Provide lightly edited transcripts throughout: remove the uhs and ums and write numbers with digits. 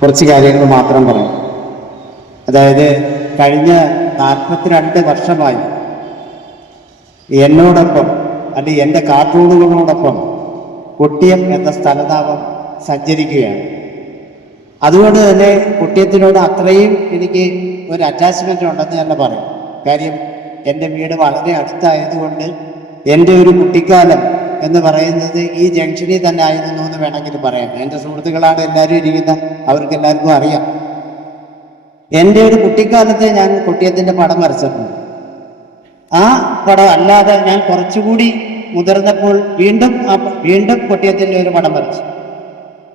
കുറച്ച് കാര്യങ്ങൾ മാത്രം പറയാം. അതായത് കഴിഞ്ഞ 42 വർഷമായി എന്നോടൊപ്പം അല്ലെങ്കിൽ എൻ്റെ കാർട്ടൂണുകളോടൊപ്പം കൊട്ടിയം എന്ന സ്ഥലനാമം സഞ്ചരിക്കുകയാണ്. അതുകൊണ്ട് തന്നെ കൊട്ടിയത്തിനോട് അത്രയും എനിക്ക് ഒരു അറ്റാച്ച്മെൻ്റ് ഉണ്ടെന്ന് തന്നെ പറയും. കാര്യം എൻ്റെ വീട് വളരെ അടുത്തായതുകൊണ്ട് എൻ്റെ ഒരു കുട്ടിക്കാലം എന്ന് പറയുന്നത് ഈ ജംഗ്ഷനിൽ തന്നെ ആയിരുന്നു എന്ന് വേണമെങ്കിൽ പറയാം. എൻ്റെ സുഹൃത്തുക്കളാണ് എല്ലാവരും ഇരിക്കുന്നത്, അവർക്ക് എല്ലാവർക്കും അറിയാം. എൻ്റെ ഒരു കുട്ടിക്കാലത്ത് ഞാൻ കൊട്ടിയത്തിൻ്റെ പടം വരച്ചിട്ടുണ്ട്. ആ പടം അല്ലാതെ ഞാൻ കുറച്ചുകൂടി മുതിർന്നപ്പോൾ വീണ്ടും കൊട്ടിയത്തിൻ്റെ ഒരു പടം വരച്ചു.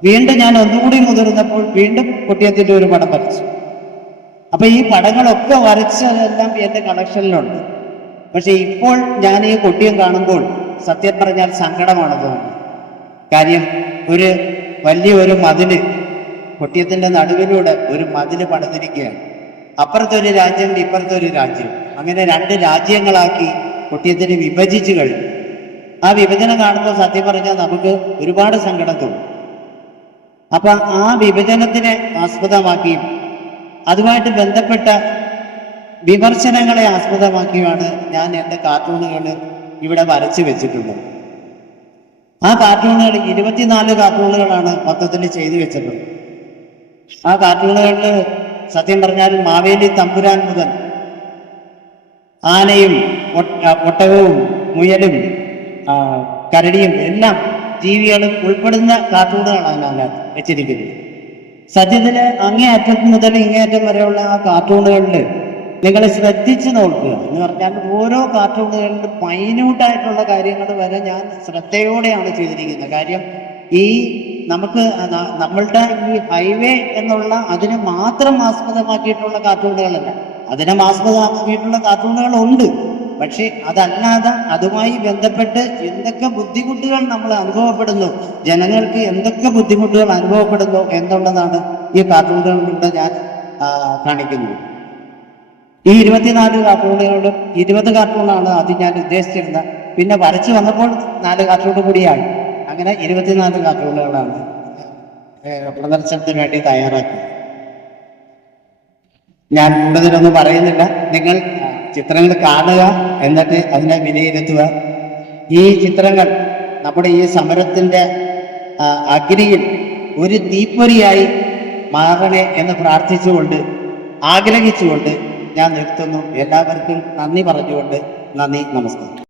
വീണ്ടും ഞാൻ ഒന്നുകൂടി മുതിർന്നപ്പോൾ വീണ്ടും കൊട്ടിയത്തിൻ്റെ ഒരു പടം വരച്ചു. അപ്പൊ ഈ പടങ്ങളൊക്കെ വരച്ചതെല്ലാം എൻ്റെ കളക്ഷനിലുണ്ട്. പക്ഷെ ഇപ്പോൾ ഞാൻ ഈ കൊട്ടിയം കാണുമ്പോൾ സത്യം പറഞ്ഞാൽ സങ്കടമാണ് തോന്നുന്നത്. കാര്യം വലിയൊരു മതില്, കൊട്ടിയത്തിൻ്റെ നടുവിലൂടെ ഒരു മതില് പണിതിരിക്കുകയാണ്. അപ്പുറത്തൊരു രാജ്യം, ഇപ്പുറത്തൊരു രാജ്യം, അങ്ങനെ 2 രാജ്യങ്ങളാക്കി കൊട്ടിയത്തിന് വിഭജിച്ചു കഴിഞ്ഞു. ആ വിഭജനം കാണുമ്പോൾ സത്യം പറഞ്ഞാൽ നമുക്ക് ഒരുപാട് സങ്കടം തോന്നും. അപ്പൊ ആ വിഭജനത്തിനെ ആസ്പദമാക്കിയും അതുമായിട്ട് ബന്ധപ്പെട്ട വിമർശനങ്ങളെ ആസ്പദമാക്കിയാണ് ഞാൻ എൻ്റെ കാർട്ടൂണുകൾ ഇവിടെ വരച്ചു വെച്ചിട്ടുള്ളത്. ആ കാർട്ടൂണുകൾ 24 കാർട്ടൂണുകളാണ് മൊത്തത്തിൽ ചെയ്തു വെച്ചിട്ടുള്ളത്. ആ കാർട്ടൂണുകളിൽ സത്യം പറഞ്ഞാൽ മാവേലി തമ്പുരാൻ മുതൽ ആനയും ഒട്ടകവും മുയലും കരടിയും എല്ലാം ജീവികളും ഉൾപ്പെടുന്ന കാർട്ടൂണുകളാണ് അതിനകത്ത് വെച്ചിരിക്കുന്നത്. സത്യത്തില് അങ്ങേയറ്റം മുതൽ ഇങ്ങേയറ്റം വരെയുള്ള ആ കാർട്ടൂണുകളിൽ നിങ്ങൾ ശ്രദ്ധിച്ച് നോക്കുക എന്ന് പറഞ്ഞാൽ ഓരോ കാർട്ടൂണുകളിലും മൈന്യൂട്ടായിട്ടുള്ള കാര്യങ്ങൾ വരെ ഞാൻ ശ്രദ്ധയോടെയാണ് ചെയ്തിരിക്കുന്നത്. കാര്യം ഈ നമ്മളുടെ ഈ ഹൈവേ എന്നുള്ള അതിനെ മാത്രം ആസ്പദമാക്കിയിട്ടുള്ള കാർട്ടൂണുകളല്ല, അതിനെ ആസ്പദമാക്കിയിട്ടുള്ള കാർട്ടൂണുകളുണ്ട്. പക്ഷെ അതല്ലാതെ അതുമായി ബന്ധപ്പെട്ട് എന്തൊക്കെ ബുദ്ധിമുട്ടുകൾ നമ്മൾ അനുഭവപ്പെടുന്നു, ജനങ്ങൾക്ക് എന്തൊക്കെ ബുദ്ധിമുട്ടുകൾ അനുഭവപ്പെടുന്നു എന്നുള്ളതാണ് ഈ കാർട്ടൂണുകളിലൂടെ ഞാൻ കാണിക്കുന്നത്. ഈ 24 കാർട്ടൂണുകളിലും 20 കാർട്ടൂണാണ് ആദ്യം ഞാൻ ഉദ്ദേശിച്ചിരുന്നത്. പിന്നെ വരച്ചു വന്നപ്പോൾ 4 കാർട്ടൂൺ കൂടിയായി. അങ്ങനെ 24 കാർട്ടൂണുകളാണ് പ്രദർശനത്തിന് വേണ്ടി തയ്യാറാക്കി. ഞാൻ കൂടുതലൊന്നും പറയുന്നില്ല. നിങ്ങൾ ചിത്രങ്ങൾ കാണുക, എന്നിട്ട് അതിനെ വിലയിരുത്തുക. ഈ ചിത്രങ്ങൾ നമ്മുടെ ഈ സമരത്തിൻ്റെ അഗ്നിയിൽ ഒരു തീപ്പൊരിയായി മാറണേ എന്ന് പ്രാർത്ഥിച്ചുകൊണ്ട് ആഗ്രഹിച്ചുകൊണ്ട് ഞാൻ നിർത്തുന്നു. എല്ലാവർക്കും നന്ദി പറഞ്ഞുകൊണ്ട് നന്ദി, നമസ്കാരം.